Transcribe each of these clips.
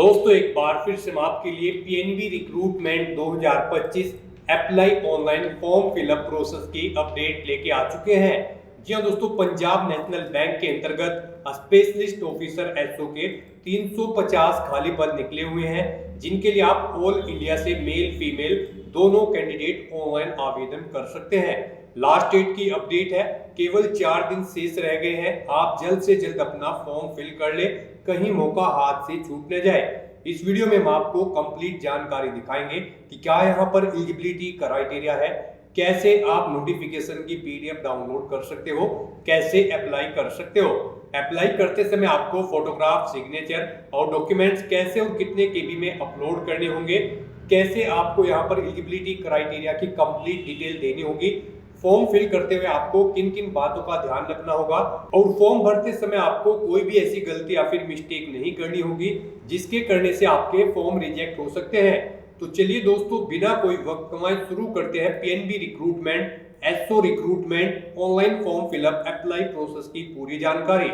दोस्तों एक बार फिर से हम आपके लिए PNB recruitment 2025 apply online form fill up process की अपडेट लेके आ चुके हैं। जी हाँ दोस्तों, पंजाब नेशनल बैंक के अंतर्गत स्पेशलिस्ट ऑफिसर एसओ के 350 खाली पद निकले हुए हैं, जिनके लिए आप ऑल इंडिया से मेल फीमेल दोनों कैंडिडेट ऑनलाइन आवेदन कर सकते हैं। लास्ट डेट की अपडेट है, केवल 4 दिन शेष रह गए हैं। आप जल्द से जल्द अपना फॉर्म फिल कर ले, कहीं मौका हाथ से छूट न जाए। इस वीडियो में हम आपको कंप्लीट जानकारी दिखाएंगे कि क्या यहाँ पर एलिजिबिलिटी क्राइटेरिया है, कैसे आप नोटिफिकेशन की पीडीएफ डाउनलोड कर सकते हो, कैसे अप्लाई कर सकते हो। अप्लाई करते समय आपको फोटोग्राफ, सिग्नेचर और डॉक्यूमेंट्स कैसे और कितने केबी में अपलोड करने होंगे, कैसे आपको यहाँ पर एलिजिबिलिटी क्राइटेरिया की कंप्लीट डिटेल देनी होगी, फॉर्म फिल करते हुए आपको किन किन बातों का ध्यान रखना होगा और फॉर्म भरते समय आपको कोई भी ऐसी गलती या फिर मिस्टेक नहीं करनी होगी जिसके करने से आपके फॉर्म रिजेक्ट हो सकते हैं। तो चलिए दोस्तों, बिना कोई वक्त गंवाए शुरू करते हैं PNB recruitment SO recruitment online form fill up apply process की पूरी जानकारी।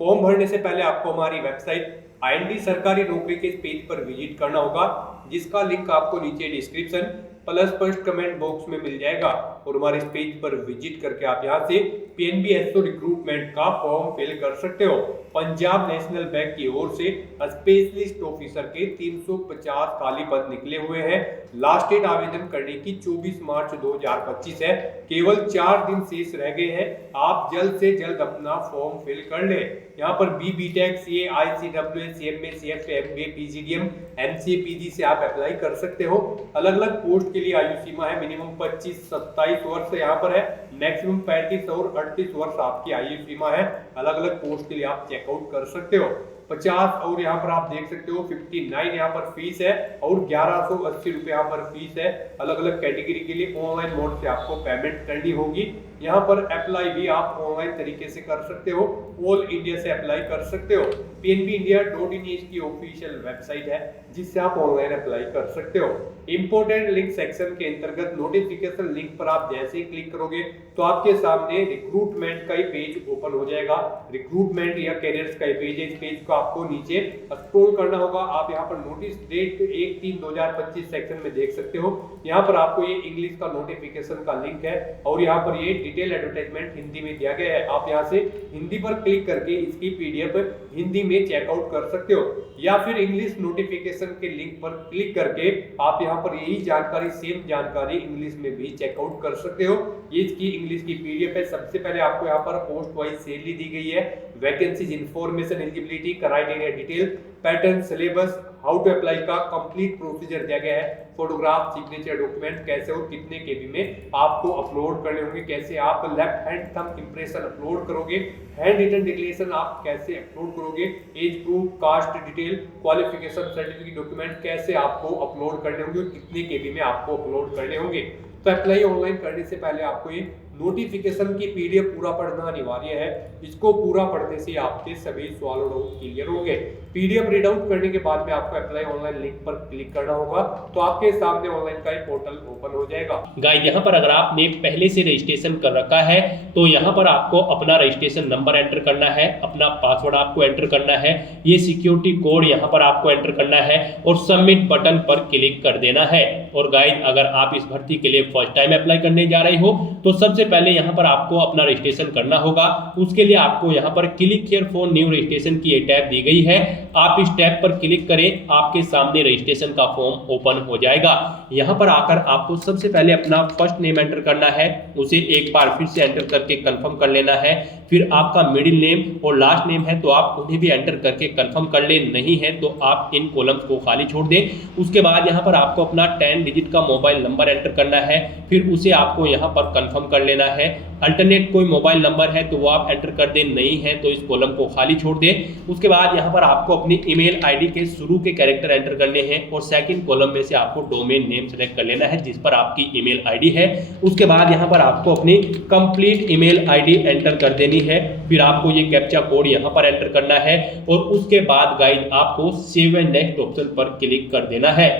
फॉर्म भरने से पहले आपको हमारी वेबसाइट आईएनडी सरकारी नौकरी के पेज पर विजिट करना होगा, जिसका लिंक आपको नीचे description plus first comment box में मिल जाएगा। और हमारे इस पेज पर विजिट करके आप यहाँ से पीएनबी एसओ रिक्रूटमेंट का फॉर्म फिल कर सकते हो। पंजाब नेशनल बैंक की ओर से स्पेशलिस्ट ऑफिसर के 350 खाली पद निकले हुए हैं। लास्ट डेट आवेदन करने की 24 मार्च 2025 है। केवल 4 दिन शेष रह गए हैं। आप जल्द से जल्द अपना फॉर्म फिल कर ले। यहाँ पर BTech, CA, ICW, CMA, CFA, MBA, PGDM, MCA, PG से आप अप्लाई कर सकते हो। अलग अलग पोस्ट के लिए आयु सीमा है, मिनिमम 25-27 वर्ष यहाँ पर है, मैक्सिमम 35 और 38 वर्ष आपकी आयु सीमा है। अलग अलग पोस्ट के लिए आप चेकआउट कर सकते हो। 50 और यहाँ पर आप देख सकते हो 59 यहाँ पर फीस है और 1180 रुपए यहाँ पर फीस है। अलग अलग कैटेगरी के लिए ऑनलाइन मोड से आपको पेमेंट करनी होगी। यहाँ पर अप्लाई भी आप ऑनलाइन तरीके से कर सकते हो, ऑल इंडिया से अप्लाई कर सकते हो। pnbindia.in इसकी ऑफिशियल वेबसाइट है, जिससे आप ऑनलाइन अप्लाई कर सकते हो। इंपोर्टेंट लिंक सेक्शन के अंतर्गत नोटिफिकेशन लिंक पर आप जैसे ही क्लिक करोगे तो आपके सामने रिक्रूटमेंट का ही पेज ओपन हो जाएगा। रिक्रूटमेंट या कैरियर्स का ही पेज है। इस पेज को आपको नीचे स्क्रॉल करना होगा। आप यहाँ पर नोटिस डेट 1/3/2025 सेक्शन में देख सकते हो। यहाँ पर आपको ये इंग्लिश का नोटिफिकेशन का लिंक है और यहाँ पर ये डिटेल एडवर्टाइजमेंट हिंदी में दिया गया है। आप यहाँ से हिंदी पर क्लिक करके इसकी पीडीएफ हिंदी में चेकआउट कर सकते हो, या फिर इंग्लिश नोटिफिकेशन के लिंक पर क्लिक करके आप यहाँ पर यही जानकारी, सेम जानकारी इंग्लिश में भी चेकआउट कर सकते हो। ये इसकी इंग्लिश की पीडीएफ है। सबसे पहले आपको यहाँ पर पोस्ट वाइज सैलरी दी गई है, vacancies, information, eligibility criteria detail, pattern, syllabus, how to apply का कंप्लीट प्रोसीजर दिया गया है। फोटोग्राफ, सिग्नेचर, डॉक्यूमेंट कैसे और कितने केबी में आपको अपलोड करने होंगे, कैसे आप left hand thumb impression upload करोगे, हैंड रिटन डिक्लेरेशन आप कैसे अपलोड करोगे, age proof, caste detail, qualification certificate document कैसे आपको अपलोड करने होंगे, कितने केबी में आपको अपलोड करने होंगे। तो अप्लाई ऑनलाइन करने से पहले आपको ये नोटिफिकेशन की पीडीएफ पूरा पढ़ना अनिवार्य है। इसको पूरा पढ़ने से आपके सभी सवाल और डाउट क्लियर होंगे। पीडीएफ रीड आउट करने के बाद में आपको अप्लाई ऑनलाइन लिंक पर क्लिक करना होगा, तो आपके सामने ऑनलाइन का पोर्टल ओपन हो जाएगा। गाइस, यहाँ पर अगर आपने पहले से रजिस्ट्रेशन कर रखा है तो यहाँ पर आपको अपना रजिस्ट्रेशन नंबर एंटर करना है, अपना पासवर्ड आपको एंटर करना है, ये सिक्योरिटी कोड यहाँ पर आपको एंटर करना है और सबमिट बटन पर क्लिक कर देना है। और गाइस, अगर आप इस भर्ती के लिए फर्स्ट टाइम अप्लाई करने जा रहे हो तो सबसे पहले यहाँ पर आपको अपना रजिस्ट्रेशन करना होगा। उसके लिए आपको यहाँ पर click here for new registration की टैब दी गई है। आप इस टैब पर क्लिक करें, आपके सामने रजिस्ट्रेशन का फॉर्म ओपन हो जाएगा। यहाँ पर आकर आपको सबसे पहले अपना फर्स्ट नेम एंटर करना है, उसे एक बार फिर से एंटर करके कंफर्म कर लेना है। फिर आपका मिडिल नेम और लास्ट नेम है तो आप उन्हें भी एंटर करके कंफर्म कर ले, नहीं है तो आप इन कॉलम्स को खाली छोड़ दें। उसके बाद यहाँ पर आपको अपना 10 डिजिट का मोबाइल नंबर एंटर करना है, फिर उसे आपको यहाँ पर कंफर्म कर लेना है। अल्टरनेट कोई मोबाइल नंबर है तो वो आप एंटर कर दें, नहीं है तो इस कॉलम को खाली छोड़ दें। उसके बाद यहाँ पर आपको अपनी ईमेल आईडी के शुरू के कैरेक्टर एंटर करने हैं और सेकंड कॉलम में से आपको डोमेन नेम सेलेक्ट कर लेना है जिस पर आपकी ईमेल आईडी है। उसके बाद यहाँ पर आपको अपनी कंप्लीट ईमेल आईडी एंटर कर देनी है। फिर आपको ये कैप्चा कोड यहाँ पर एंटर करना है और उसके बाद गाइस आपको सेव एंड नेक्स्ट ऑप्शन पर क्लिक कर देना है।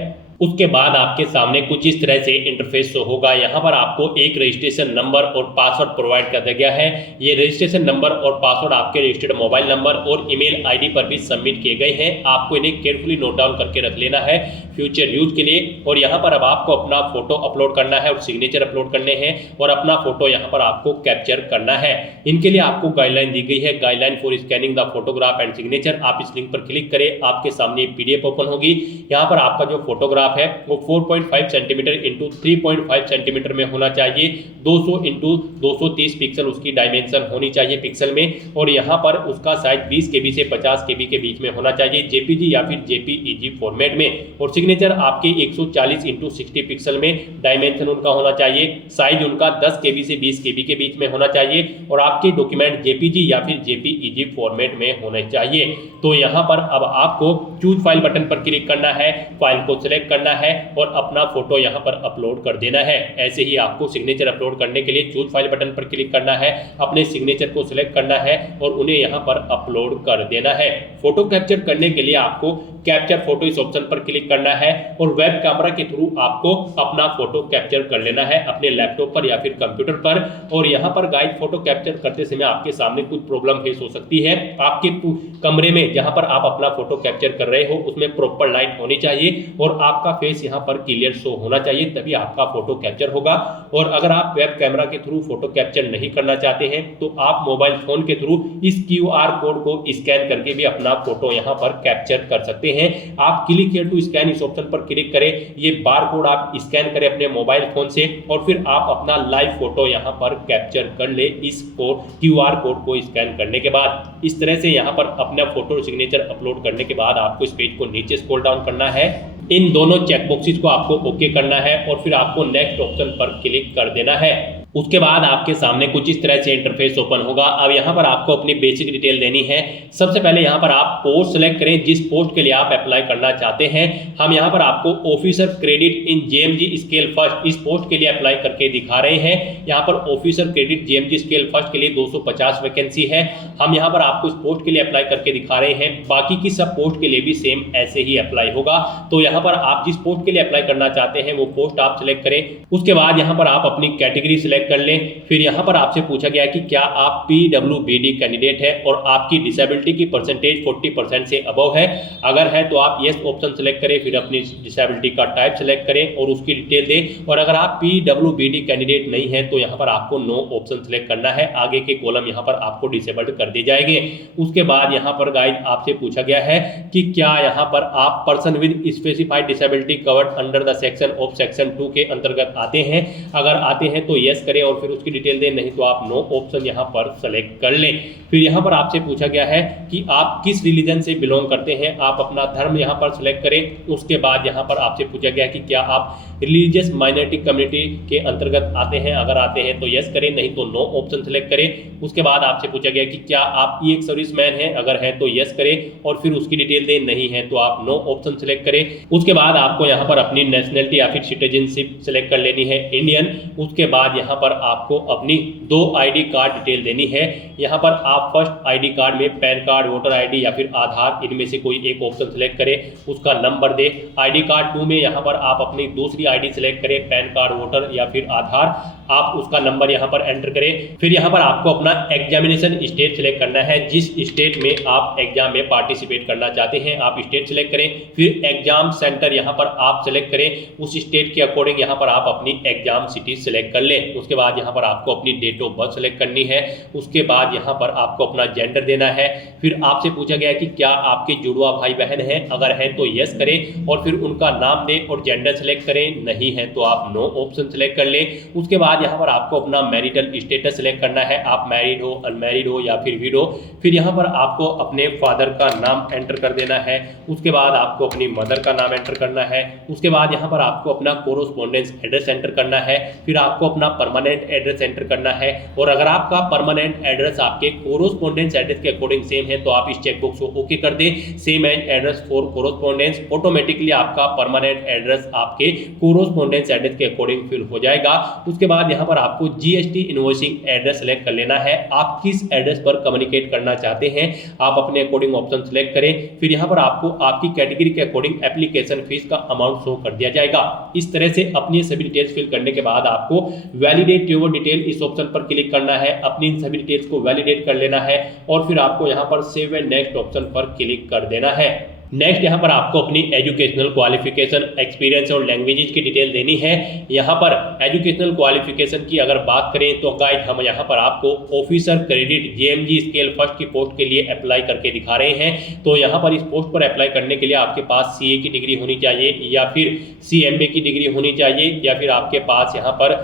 उसके बाद आपके सामने कुछ इस तरह से इंटरफेस शो होगा। यहाँ पर आपको एक रजिस्ट्रेशन नंबर और पासवर्ड प्रोवाइड कर दिया गया है। ये रजिस्ट्रेशन नंबर और पासवर्ड आपके रजिस्टर्ड मोबाइल नंबर और ईमेल आईडी पर भी सबमिट किए गए हैं। आपको इन्हें केयरफुली नोट डाउन करके रख लेना है फ्यूचर यूज के लिए। और यहाँ पर अब आपको अपना फोटो अपलोड करना है और सिग्नेचर अपलोड करने हैं और अपना फोटो यहाँ पर आपको कैप्चर करना है। इनके लिए आपको गाइडलाइन दी गई है, guideline for scanning the photograph and signature. आप इस लिंक पर क्लिक करें, आपके सामने PDF ओपन होगी। यहाँ पर आपका जो फोटोग्राफ है वो 4.5 सेंटीमीटर इंटू 3.5 सेंटीमीटर में होना चाहिए। 200 इंटू 230 पिक्सल उसकी डायमेंशन होनी चाहिए पिक्सल में। और यहाँ पर उसका साइज 20 KB से 50 KB के बीच में होना चाहिए, JPG या फिर JPEG फॉर्मेट में। और सिग्नेचर आपके 140 इंटू 60 पिक्सल में डायमेंशन उनका होना चाहिए। साइज उनका 10 KB से 20 KB के बीच में होना चाहिए और आपके डॉक्यूमेंट JPG या फिर JPEG फॉर्मेट में होने चाहिए। तो यहाँ पर अब आपको चूज फाइल बटन पर क्लिक करना है, फाइल को सिलेक्ट करना है और अपना फोटो यहाँ पर अपलोड कर देना है। ऐसे ही आपको सिग्नेचर अपलोड करने के लिए चूज फाइल बटन पर क्लिक करना है, अपने सिग्नेचर को सिलेक्ट करना है और उन्हें यहाँ पर अपलोड कर देना है। फोटो कैप्चर करने के लिए आपको कैप्चर फोटो इस ऑप्शन पर क्लिक करना है और वेब कैमरा के थ्रू आपको अपना फोटो कैप्चर कर लेना है अपने लैपटॉप पर या फिर कंप्यूटर पर। और यहाँ पर गाइस फोटो कैप्चर करते समय आपके सामने कुछ प्रॉब्लम फेस हो सकती है। आपके कमरे में जहाँ पर आप अपना फोटो कैप्चर कर रहे हो उसमें प्रॉपर लाइट होनी चाहिए और आपका फेस यहाँ पर क्लियर शो होना चाहिए, तभी आपका फोटो कैप्चर होगा। और अगर आप वेब कैमरा के थ्रू फोटो कैप्चर नहीं करना चाहते हैं तो आप मोबाइल फोन के थ्रू इस QR कोड को स्कैन करके भी अपना फोटो यहाँ पर कैप्चर कर सकते हैं। आप क्लिक हियर टू स्कैन इस ऑप्शन पर क्लिक करें, ये बार कोड आप स्कैन करें अपने मोबाइल फोन से और फिर आप अपना लाइव फोटो यहाँ पर कैप्चर कर ले इस QR कोड को स्कैन करने के बाद। इस तरह से यहाँ पर अपना फोटो सिग्नेचर अपलोड करने के बाद आपको इस पेज को नीचे स्क्रॉल डाउन करना है, इन दोनों चेकबॉक्सेस को आपको ओके करना है और फिर आपको नेक्स्ट ऑप्शन पर क्लिक कर देना है। उसके बाद आपके सामने कुछ इस तरह से इंटरफेस ओपन होगा। अब यहाँ पर आपको अपनी बेसिक डिटेल देनी है। सबसे पहले यहाँ पर आप पोस्ट सेलेक्ट करें जिस पोस्ट के लिए आप अप्लाई करना चाहते हैं। हम यहाँ पर आपको officer credit in JMG scale first इस पोस्ट के लिए अप्लाई करके दिखा रहे हैं। यहाँ पर officer credit JMG scale first के लिए 250 वैकेंसी है। हम यहाँ पर आपको इस पोस्ट के लिए अप्लाई करके दिखा रहे हैं। बाकी की सब पोस्ट के लिए भी सेम ऐसे ही अप्लाई होगा। तो यहाँ पर आप जिस पोस्ट के लिए अप्लाई करना चाहते हैं वो पोस्ट आप सिलेक्ट करें। उसके बाद यहाँ पर आप अपनी कैटेगरी सिलेक्ट कर लें। फिर यहाँ पर आपसे पूछा गया कि क्या आप PWBD कैंडिडेट है और आपकी डिसेबिलिटी की परसेंटेज 40% से अबव है। अगर है तो आप यस ऑप्शन सिलेक्ट करें, फिर अपनी डिसेबिलिटी का टाइप सिलेक्ट करें और उसकी डिटेल दें। और अगर आप PWBD कैंडिडेट नहीं है तो यहाँ पर आपको नो ऑप्शन सिलेक्ट करना है। आगे के कॉलम यहाँ पर आपको डिसेबल्ड कर दिए जाएंगे। उसके बाद यहाँ पर गाइस आपसे पूछा गया है कि क्या यहाँ पर आप person with specified disability covered under the section of section 2 के अंतर्गत आते हैं। अगर आते हैं तो यस करें और फिर उसकी डिटेल दें, नहीं तो आप नो ऑप्शन यहाँ पर सेलेक्ट कर लें। फिर यहाँ पर आपसे पूछा गया है कि आप किस रिलीजन से बिलोंग करते हैं। आप अपना धर्म यहाँ पर सिलेक्ट करें। उसके बाद यहाँ पर आपसे पूछा गया कि क्या आप रिलीजियस माइनॉरिटी कम्युनिटी के अंतर्गत आते हैं। अगर आते हैं तो यस करें, नहीं तो नो ऑप्शन सेलेक्ट करें। उसके बाद आपसे पूछा गया कि क्या आप एक सर्विसमैन हैं। अगर है तो यस करें और फिर उसकी डिटेल दें, नहीं है तो आप नो ऑप्शन सेलेक्ट करें। उसके बाद आपको यहाँ पर अपनी नेशनलिटी या फिर सिटीजनशिप सेलेक्ट कर लेनी है, इंडियन। उसके बाद यहाँ पर आपको अपनी 2 ID कार्ड डिटेल देनी है। यहाँ पर आप फर्स्ट ID कार्ड में पैन कार्ड, वोटर ID या फिर आधार, इनमें से कोई एक ऑप्शन सेलेक्ट करें, उसका नंबर दे। ID कार्ड 2 में यहाँ पर आप अपनी दूसरी ID सेलेक्ट करें, पैन कार्ड, वोटर या फिर आधार, आप उसका नंबर यहाँ पर एंटर करें। फिर यहाँ पर आपको अपना एग्जामिनेशन स्टेट सेलेक्ट करना है, जिस स्टेट में आप एग्जाम में पार्टिसिपेट करना चाहते हैं आप स्टेट सेलेक्ट करें। फिर एग्जाम सेंटर यहाँ पर आप सेलेक्ट करें, उस स्टेट के अकॉर्डिंग यहाँ पर आप अपनी एग्जाम सिटी सेलेक्ट कर लें। उसके बाद यहाँ पर आपको अपनी डेट ऑफ बर्थ सेलेक्ट करनी है। उसके बाद यहाँ पर आपको अपना जेंडर देना है। फिर आपसे पूछा गया कि क्या आपके जुड़वा भाई बहन हैं। अगर है तो यस करें और फिर उनका नाम दें और जेंडर सेलेक्ट करें, नहीं है तो आप नो ऑप्शन सेलेक्ट कर लें। उसके बाद यहाँ पर आपको अपना मैरिटल स्टेटस सेलेक्ट करना है, आप मैरिड हो, अनमैरिड हो या फिर विडो। फिर यहाँ पर आपको अपने फादर का नाम एंटर कर देना है। उसके बाद आपको अपनी मदर का नाम एंटर करना है। उसके बाद यहाँ पर आपको अपना कोरोस्पोंडेंस एड्रेस एंटर करना है। फिर आपको अपना परमानेंट एड्रेस एंटर करना है। और अगर आपका परमानेंट एड्रेस आपके कोरोस्पोंडेंस एड्रेस के अकॉर्डिंग सेम है तो आप इस चेकबॉक्स को ओके कर दें, same as address for correspondence. Automatically आपका परमानेंट एड्रेस आपके कोरोस्पोंडेंस एड्रेस के अकॉर्डिंग फिल हो जाएगा। उसके बाद बाद यहाँ पर आपको जीएसटी इनवॉइसिंग एड्रेस सेलेक्ट कर लेना है। आप किस एड्रेस पर कम्युनिकेट करना चाहते हैं आप अपने अकॉर्डिंग ऑप्शन सेलेक्ट करें। फिर यहाँ पर आपको आपकी कैटेगरी के अकॉर्डिंग एप्लीकेशन फीस का अमाउंट शो कर दिया जाएगा। इस तरह से अपनी सभी डिटेल्स फिल करने के बाद आपको वैलिडेट योर डिटेल इस ऑप्शन पर क्लिक करना है, अपनी इन सभी डिटेल्स को वैलिडेट कर लेना है और फिर आपको यहाँ पर सेव एंड नेक्स्ट ऑप्शन पर क्लिक कर देना है। नेक्स्ट यहाँ पर आपको अपनी एजुकेशनल क्वालिफिकेशन, एक्सपीरियंस और लैंग्वेजेस की डिटेल देनी है। यहाँ पर एजुकेशनल क्वालिफिकेशन की अगर बात करें तो गाइड हम यहाँ पर आपको ऑफिसर क्रेडिट जेएमजी स्केल फर्स्ट की पोस्ट के लिए अप्लाई करके दिखा रहे हैं। तो यहाँ पर इस पोस्ट पर अप्लाई करने के लिए आपके पास सीए की डिग्री होनी चाहिए या फिर सीएमए की डिग्री होनी चाहिए या फिर आपके पास यहाँ पर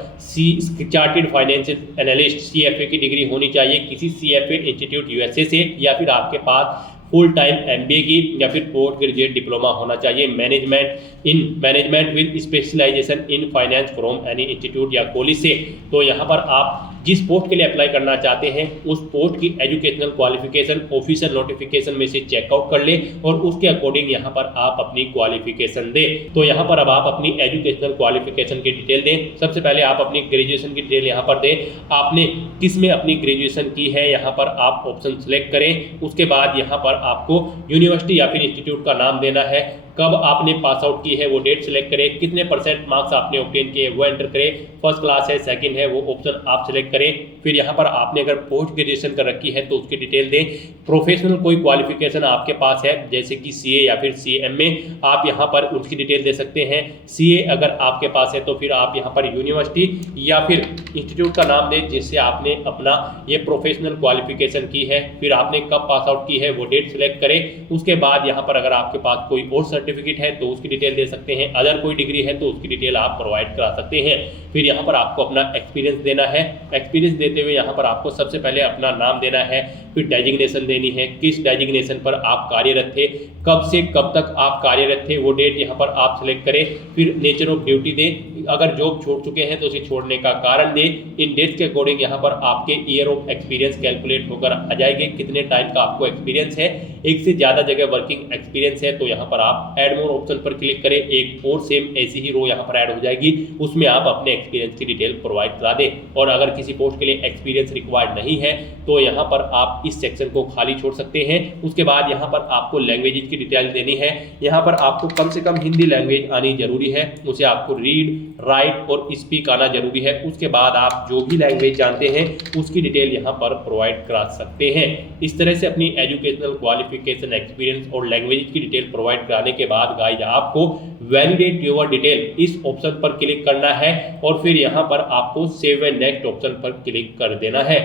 चार्टेड फाइनेंशियल एनालिस्ट सीएफए की डिग्री होनी चाहिए किसी सीएफए इंस्टीट्यूट यूएसए से, या फिर आपके पास फुल टाइम एमबीए की या फिर पोस्ट ग्रेजुएट डिप्लोमा होना चाहिए management with specialization in finance from any institute या कॉलेज से। तो यहाँ पर आप जिस पोस्ट के लिए अप्लाई करना चाहते हैं उस पोस्ट की एजुकेशनल क्वालिफिकेशन ऑफिशियल नोटिफिकेशन में से चेकआउट कर ले और उसके अकॉर्डिंग यहाँ पर आप अपनी क्वालिफिकेशन दें। तो यहाँ पर अब आप अपनी एजुकेशनल क्वालिफिकेशन की डिटेल दें। सबसे पहले आप अपनी ग्रेजुएशन की डिटेल यहाँ पर दें, आपने किस में अपनी ग्रेजुएशन की है यहाँ पर आप ऑप्शन सेलेक्ट करें। उसके बाद यहाँ पर आपको यूनिवर्सिटी या फिर इंस्टीट्यूट का नाम देना है, कब आपने पास आउट की है वो डेट सेलेक्ट करें, कितने परसेंट मार्क्स आपने ऑब्टेन किए वो एंटर करें, फर्स्ट क्लास है सेकंड है वो ऑप्शन आप सेलेक्ट करें। फिर यहाँ पर आपने अगर पोस्ट ग्रेजुएशन कर रखी है तो उसकी डिटेल दें। प्रोफेशनल कोई क्वालिफिकेशन आपके पास है जैसे कि सीए या फिर सीएमए आप यहाँ पर उसकी डिटेल दे सकते हैं। सीए अगर आपके पास है तो फिर आप यहाँ पर यूनिवर्सिटी या फिर इंस्टीट्यूट का नाम दें जिससे आपने अपना ये प्रोफेशनल क्वालिफिकेशन की है। फिर आपने कब पास आउट की है वो डेट सेलेक्ट करें। उसके बाद यहाँ पर अगर आपके पास कोई और सर्टिफिकेट है तो उसकी डिटेल दे सकते हैं, अदर कोई डिग्री है तो उसकी डिटेल आप प्रोवाइड करा सकते हैं। फिर यहाँ पर आपको अपना एक्सपीरियंस देना है। एक्सपीरियंस देते हुए यहाँ पर आपको सबसे पहले अपना नाम देना है, फिर डेजिग्नेशन देनी है, किस डेजिग्नेशन पर आप कार्यरत थे, कब से कब तक आप कार्यरत थे वो डेट यहाँ पर आप सेलेक्ट करें। फिर नेचर ऑफ ड्यूटी दें, अगर जॉब छोड़ चुके हैं तो उसे छोड़ने का कारण दें। इन डेट्स के अकॉर्डिंग यहाँ पर आपके ईयर ऑफ एक्सपीरियंस कैलकुलेट होकर आ जाएंगे, कितने टाइम का आपको एक्सपीरियंस है, एक से ज़्यादा जगह वर्किंग एक्सपीरियंस है तो यहाँ पर आप ऐड मोर ऑप्शन पर क्लिक करें। एक और सेम ऐसी ही रो यहाँ पर ऐड हो जाएगी, उसमें आप अपने एक्सपीरियंस की डिटेल प्रोवाइड करा दें। और अगर किसी पोस्ट के लिए एक्सपीरियंस रिक्वायर्ड नहीं है तो यहाँ पर आप इस सेक्शन को खाली छोड़ सकते हैं। उसके बाद यहाँ पर आपको लैंग्वेजेस की डिटेल देनी है। यहाँ पर आपको कम से कम हिंदी लैंग्वेज आनी जरूरी है, उसे आपको रीड राइट और स्पीक आना जरूरी है। उसके बाद आप जो भी लैंग्वेज जानते हैं उसकी डिटेल यहाँ पर प्रोवाइड करा सकते हैं। इस तरह से अपनी एजुकेशनल क्वालिफिकेशन, एक्सपीरियंस और लैंग्वेज की डिटेल प्रोवाइड कराने के बाद गाइस आपको वैलिडेट योर डिटेल इस ऑप्शन पर क्लिक करना है और फिर यहाँ पर आपको सेव एंड नेक्स्ट ऑप्शन पर क्लिक कर देना है।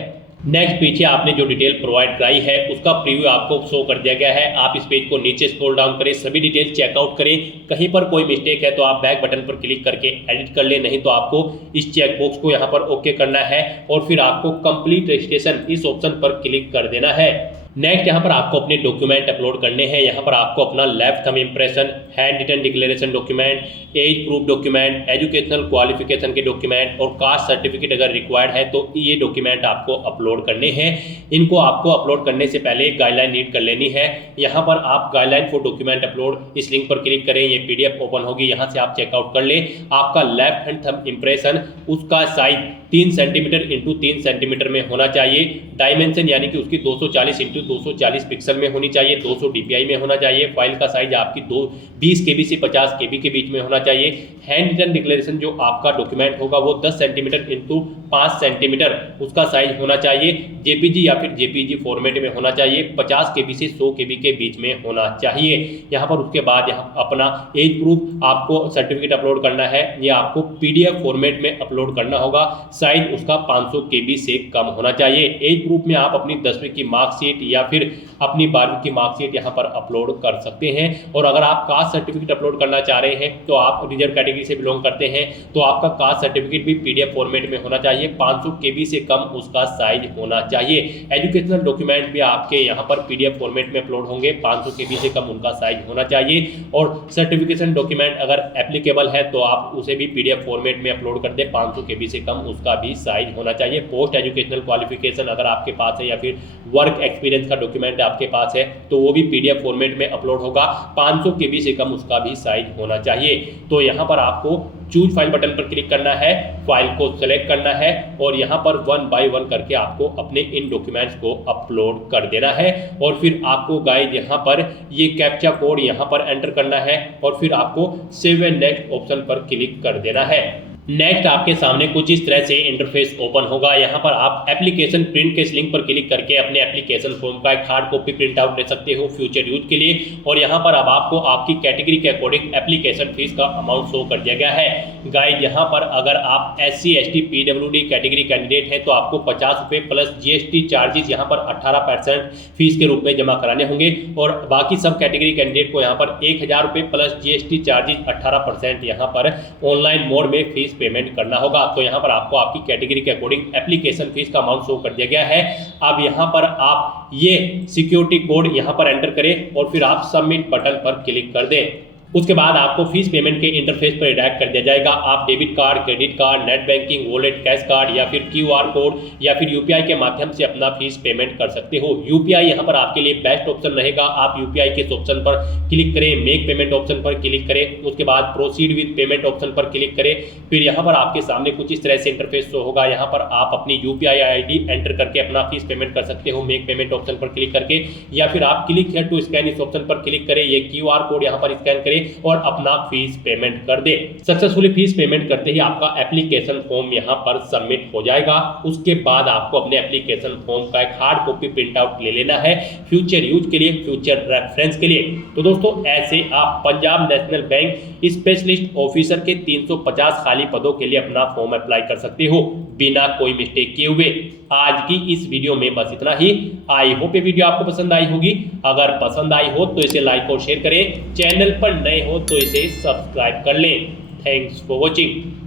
नेक्स्ट पीछे आपने जो डिटेल प्रोवाइड कराई है उसका प्रीव्यू आपको शो कर दिया गया है। आप इस पेज को नीचे स्क्रॉल डाउन करें, सभी डिटेल चेकआउट करें। कहीं पर कोई मिस्टेक है तो आप बैक बटन पर क्लिक करके एडिट कर लें, नहीं तो आपको इस चेक बॉक्स को यहाँ पर ओके करना है और फिर आपको कंप्लीट रजिस्ट्रेशन इस ऑप्शन पर क्लिक कर देना है। नेक्स्ट यहाँ पर आपको अपने डॉक्यूमेंट अपलोड करने हैं। यहाँ पर आपको अपना left thumb impression, hand written declaration document, age proof document, educational qualification के डॉक्यूमेंट और कास्ट सर्टिफिकेट अगर रिक्वायर्ड है तो ये डॉक्यूमेंट आपको अपलोड करने हैं। इनको आपको अपलोड करने से पहले एक गाइडलाइन रीड कर लेनी है। यहाँ पर आप गाइडलाइन फॉर डॉक्यूमेंट अपलोड इस लिंक पर क्लिक करें, ये PDF ओपन होगी, यहाँ से आप चेकआउट कर लें। आपका लेफ्ट हैंड थंब इंप्रेशन उसका साइज 3 सेंटीमीटर इंटू 3 सेंटीमीटर में होना चाहिए। डायमेंशन यानी कि उसकी 240 इंटू 240 पिक्सल में होनी चाहिए, 200 DPI में होना चाहिए। फाइल का साइज आपकी 20 KB से 50 KB के बीच में होना चाहिए। हैंड रिटन डिक्लेरेशन जो आपका डॉक्यूमेंट होगा वो 10 सेंटीमीटर इंटू 5 सेंटीमीटर उसका साइज होना चाहिए। JPG या फिर JPG फॉर्मेट में होना चाहिए। 50 KB से 100 KB के बीच में होना चाहिए। यहाँ पर उसके बाद यहाँ अपना एज प्रूफ आपको सर्टिफिकेट अपलोड करना है, ये आपको PDF फॉर्मेट में अपलोड करना होगा। साइज उसका 500 KB से कम होना चाहिए। एज प्रूफ में आप अपनी 10वीं की मार्कशीट या फिर अपनी 12वीं की मार्कशीट यहाँ पर अपलोड कर सकते हैं। और अगर आप कास्ट सर्टिफिकेट अपलोड करना चाह रहे हैं तो आप रिजर्व कैटेगरी से बिलोंग करते हैं तो आपका कास्ट सर्टिफिकेट भी PDF फॉर्मेट में होना चाहिए। 500 KB से कम उसका साइज होना चाहिए। एजुकेशनल डॉक्यूमेंट भी आपके यहाँ पर PDF फॉर्मेट में अपलोड होंगे, 500 KB से कम उनका साइज होना चाहिए। और सर्टिफिकेशन डॉक्यूमेंट अगर एप्लीकेबल है तो आप उसे भी PDF फॉर्मेट में अपलोड कर दें, 500 KB से कम उसका भी साइज होना चाहिए। पोस्ट एजुकेशनल क्वालिफिकेशन अगर आपके पास है या फिर वर्क एक्सपीरियंस का डॉक्यूमेंट आपके पास है तो वो भी PDF फॉर्मेट में अपलोड होगा, 500 KB से कम उसका भी साइज होना चाहिए। तो यहाँ पर आपको चूज फाइल बटन पर क्लिक करना है, फाइल को सेलेक्ट करना है और यहाँ पर 1 बाय 1 करके आपको अपने इन डॉक्यूमेंट्स को अपलोड कर देना है। और फिर आपको गाइस यहाँ पर ये कैप्चा कोड यहाँ पर एंटर करना है और फिर आपको सेव एंड नेक्स्ट ऑप्शन पर क्लिक कर देना है। नेक्स्ट आपके सामने कुछ इस तरह से इंटरफेस ओपन होगा। यहाँ पर आप एप्लीकेशन प्रिंट के इस लिंक पर क्लिक करके अपने एप्लीकेशन फॉर्म का एक हार्ड कॉपी प्रिंट आउट ले सकते हो फ्यूचर यूज के लिए। और यहाँ पर अब आपको आपकी कैटेगरी के अकॉर्डिंग एप्लीकेशन फीस का अमाउंट शो कर दिया गया है। गाइड यहाँ पर अगर आप SC ST PWD category candidate हैं तो आपको 50 रुपये प्लस GST चार्जेस यहाँ पर 18% फीस के रूप में जमा कराने होंगे। और बाकी सब कैटेगरी कैंडिडेट को यहाँ पर 1000 रुपये प्लस GST चार्जेस 18% यहाँ पर ऑनलाइन मोड में फीस पेमेंट करना होगा। तो यहाँ पर आपको आपकी कैटेगरी के अकॉर्डिंग एप्लीकेशन फीस का अमाउंट शो कर दिया गया है। अब यहाँ पर आप ये सिक्योरिटी कोड यहाँ पर एंटर करें और फिर आप सबमिट बटन पर क्लिक कर दें। उसके बाद आपको फीस पेमेंट के इंटरफेस पर रिडायरेक्ट कर दिया जाएगा। आप debit card, credit card, net banking, wallet, cash card या फिर QR कोड या फिर UPI के माध्यम से अपना फीस पेमेंट कर सकते हो। UPI यहाँ पर आपके लिए बेस्ट ऑप्शन रहेगा। आप UPI के इस ऑप्शन पर क्लिक करें, मेक पेमेंट ऑप्शन पर क्लिक करें, उसके बाद प्रोसीड विद पेमेंट ऑप्शन पर क्लिक करें। फिर यहाँ पर आपके सामने कुछ इस तरह से इंटरफेस शो होगा। यहाँ पर आप अपनी UPI ID एंटर करके अपना फीस पेमेंट कर सकते हो मेक पेमेंट ऑप्शन पर क्लिक करके, या फिर आप क्लिक हियर टू स्कैन इस ऑप्शन पर क्लिक करें, ये QR कोड यहाँ पर स्कैन करें और अपना फीस पेमेंट कर दे। सक्सेसफुली फीस पेमेंट करते ही आपका एप्लीकेशन फॉर्म यहाँ पर सबमिट हो जाएगा। उसके बाद आपको अपने एप्लीकेशन फॉर्म का एक हार्ड कॉपी प्रिंट आउट ले लेना है फ्यूचर यूज के लिए, फ्यूचर रेफरेंस के लिए। तो दोस्तों ऐसे आप Punjab national bank specialist officer के 350 खाली पदों के लिए अपना फॉर्म अप्लाई कर सकते हो बिना कोई मिस्टेक किए हुए। आज की इस वीडियो में बस इतना ही। आई होप ये वीडियो आपको पसंद आई होगी। अगर पसंद आई हो तो इसे लाइक और शेयर करें, चैनल पर नए हो तो इसे सब्सक्राइब कर लें। Thanks for watching.